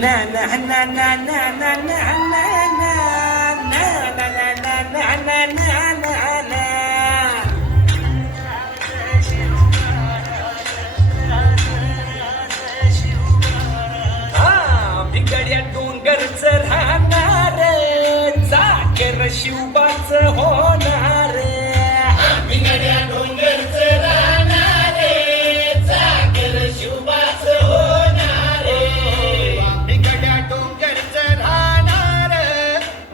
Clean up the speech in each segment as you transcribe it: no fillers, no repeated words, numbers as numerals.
ना ना ना ना ना ना ना ना ना ना ना ना ना ना. बिगड्या डोंगरच राहणार चाकर शिवबाच होणार. बिगड्या डोंगरच राहणार चाकर शिवबाच होणार. बिगड्या डोंगरच राहणार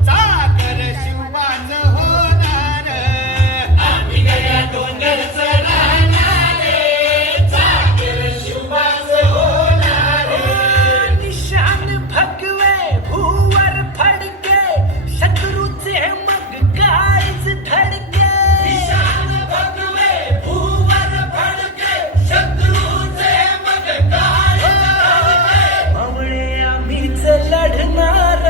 चाकर शिवबाच होणार. बिगड्या डोंगरच राहणार चाकर शिवबाच होणार. निशान भगवे भूवर फडके शत्रूचे मग कायच धडके. निशान भगवे भूवर फडके शत्रूचे मग काय धडके. मावळे आम्हीच लढणार.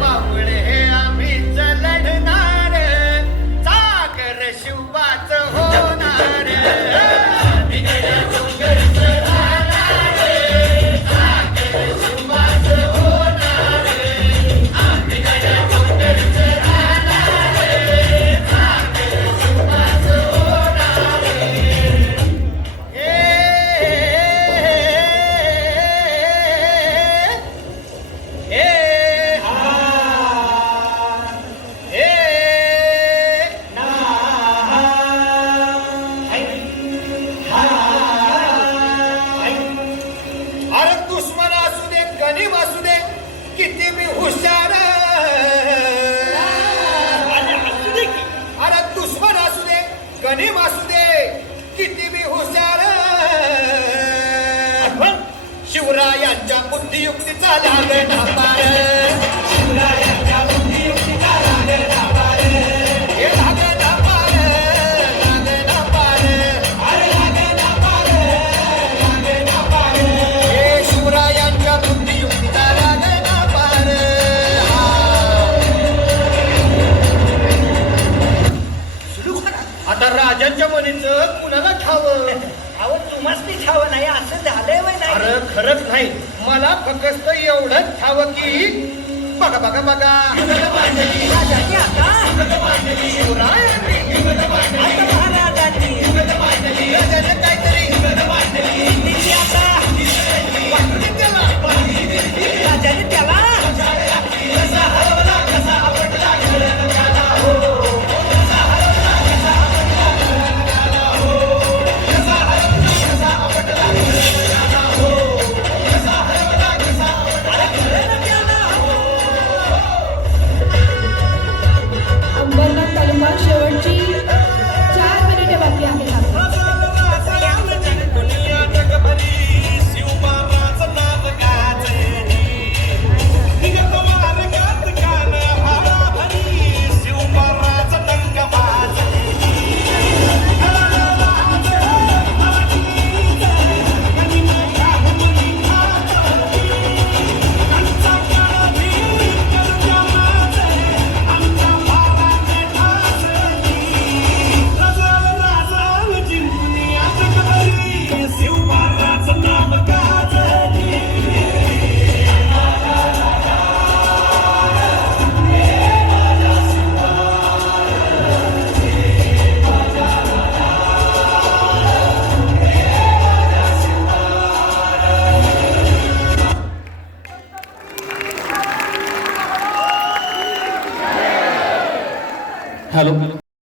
मावळे आम्हीच लढणार चाकर शिवबाच होणार. बिगड्या डोंगरच राहणार चाकर शिवबाच होणार. बिगड्या डोंगरच राहणार चाकर शिवबाच होणार. अरे दुश्मन असू दे गरीब असू दे किती मी हुशार. अरे दुश्मन असू दे गरीब असू दे किती मी हुशार. शिवरायांच्या बुद्धियुक्तीचा लागणा पार. शिवरायांच्या बुद्धियुक्तीचा लागणा पार. हे लागणा पार लागणा पार. अरे लागणा पार लागणा पार. हे शिवरायांच्या बुद्धियुक्तीचा लागणा पार. आता राजांच्या म्हणीचं कुणाला ठावं. अहो तुम्हाच मी ठावं नाही असं झालंय वय नाही. अरे खरंच नाही मला फक्त एवढंच ठावं की बघा बघा बघा राजांनी आता शिवरायांनी आता महाराजांनी राजाने काहीतरी दिली आता वाटून त्याला. राजाने त्याला कसा हरवला कसा आपटला घडण झाला हो. कसा हरवला कसा आपटला घडण झाला हो. कसा हरवला कसा आपटला घडण झाला हो. कसा हरवला कसा आपटला घडण झाला हो. अंबरनाथ तालुका शेवटची 4 मिनिटे बाकी आहेत. हॅलो